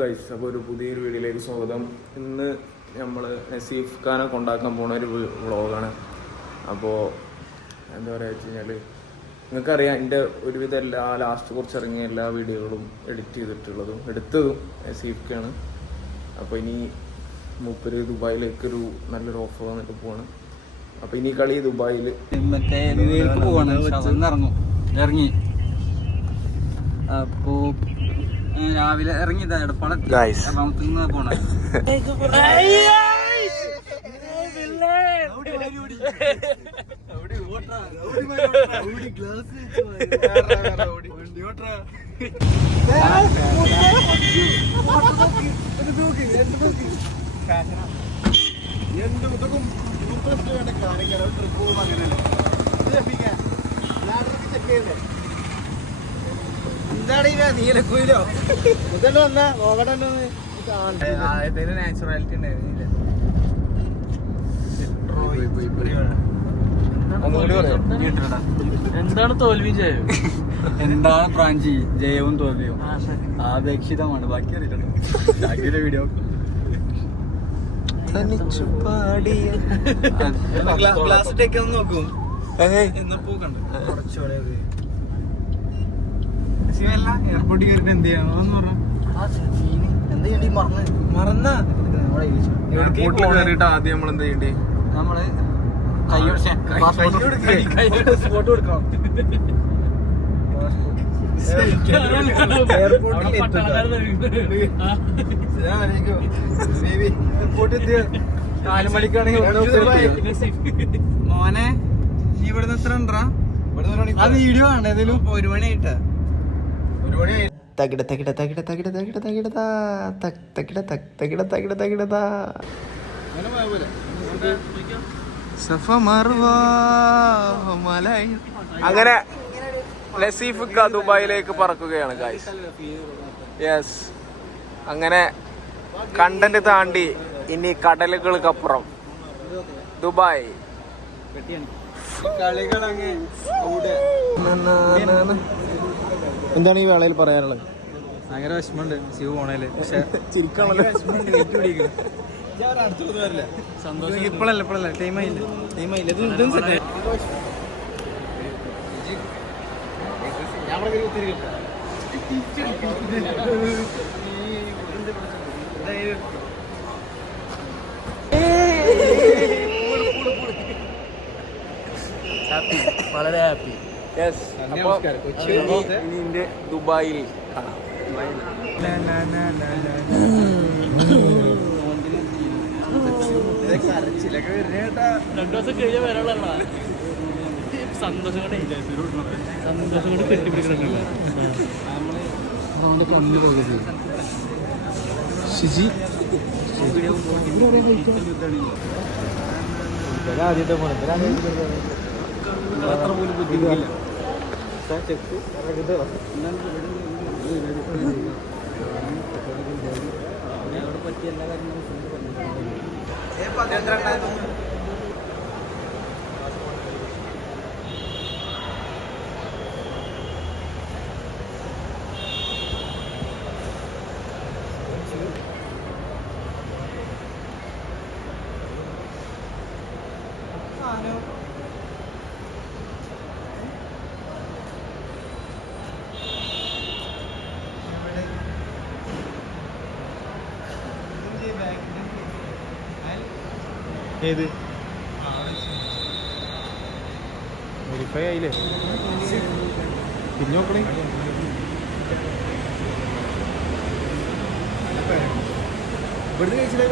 Guys അപ്പോൾ ഒരു പുതിയൊരു വീഡിയോയിലേക്ക് സ്വാഗതം. ഇന്ന് നമ്മൾ നസീഫ് ഖാനെ കൊണ്ടാക്കാൻ പോണ ഒരു വ്ളോഗാണ്. അപ്പോൾ എന്താ പറയുക വെച്ച് കഴിഞ്ഞാൽ നിങ്ങൾക്കറിയാം എന്റെ ഒരുവിധ എല്ലാ ലാസ്റ്റ് കുറച്ച് ഇറങ്ങിയ എല്ലാ വീഡിയോകളും എഡിറ്റ് ചെയ്തിട്ടുള്ളതും എടുത്തതും നസീഫ് ഖാണ്. അപ്പോൾ ഇനി മൂപ്പര് ദുബായിലേക്കൊരു നല്ലൊരു ഓഫർ വന്നിട്ട് പോവാണ്. അപ്പോൾ ഇനി കളി ദുബായിൽ മറ്റേ ലുവേൽക്ക് പോവാണ്. ശവന്ന് ഇറങ്ങും ഇറങ്ങി അപ്പോ ഏ, രാവിലെ ഇറങ്ങിയതാ എടപ്പാളത്തി Guys. എറണാകുളത്ത് നിന്ന് പോണ എന്താണ് നീലക്കുയിലോ വന്നാ നാച്ചുറാലിറ്റി ഉണ്ടായിരുന്നില്ല. എന്താണ് തോൽവി ജയവും എന്താണ് പ്രാഞ്ചി? ജയവും തോൽവിയും. ആപേക്ഷിതമാണ്. ബാക്കി അറിയിട്ടുണ്ട് വീഡിയോ ഗ്ലാസ് ടേക്ക് ഒന്ന് നോക്കും. പൂ കണ്ടു കുറച്ചുകൂടെ എയർപോർട്ടിൽ കയറിട്ട് എന്ത് ചെയ്യണം അതൊന്ന് പറഞ്ഞു. എന്ത് ചെയ്യണ്ടി? മറന്ന്. മറന്ന? എയർപോർട്ടിൽ കയറിയിട്ട് ആദ്യം നമ്മൾ എന്ത് ചെയ്യണ്ടേ? നമ്മൾ കൈ ഫോട്ടോ എടുക്കണം നാല് മണിക്കാണെങ്കിൽ മോനെ നീ ഇവിടുന്ന് എത്ര ഉണ്ടാ ആ വീഡിയോ ആണ് ഏതെങ്കിലും ഒരു മണി ആയിട്ടാ ഒരു മണി തകിട തകിട തകിട തകിട തകിട തകിട താ തക് തകിട തക് തകിട തകിട തകിട താ സഫ മർവ മലൈ അങ്ങനെ ലസീഫ് ദുബായിലേക്ക് പറക്കുകയാണ് ഗായ്സ് യെസ് അങ്ങനെ കണ്ടന്റ് താണ്ടി ഇനി കടലുകൾക്കപ്പുറം. ദുബായ്. കളികളങ്ങ് എന്താണ് ഈ വേളയിൽ പറയാനുള്ളത്? ഭയങ്കര വിഷമമുണ്ട് ശിവ പോണേൽ. പക്ഷെ ചിരിക്കണല്ലോ. സന്തോഷം. ഇപ്പോഴല്ല ഇപ്പോഴല്ല ടൈം ആയില്ല? ടൈം ആയില്ല? ഇത് ഇതും സെറ്റ് വളരെ ഹാപ്പി യെസ് അപ്പൊ ഇനി ഇന്റെ ദുബായിൽ കാണാം. കരച്ചിലൊക്കെ വരുന്നേട്ടാ രണ്ടു ദിവസം കഴിഞ്ഞ വരാനുള്ള സന്തോഷം കൊണ്ട് സന്തോഷം കൊണ്ട് കെട്ടിപ്പിടിക്കുന്നുണ്ടല്ലോ ഷിജി ആദ്യത്തെ പോലെ അത്ര പോലും ബുദ്ധിമുട്ടില്ല അവിടെ പറ്റിയ എല്ലാ കാര്യങ്ങളും ഏത്? വെരിഫൈ ആയില്ലേ? പിന്നെ നോക്കണേ ഇവിടുന്ന് കഴിച്ചില്ല?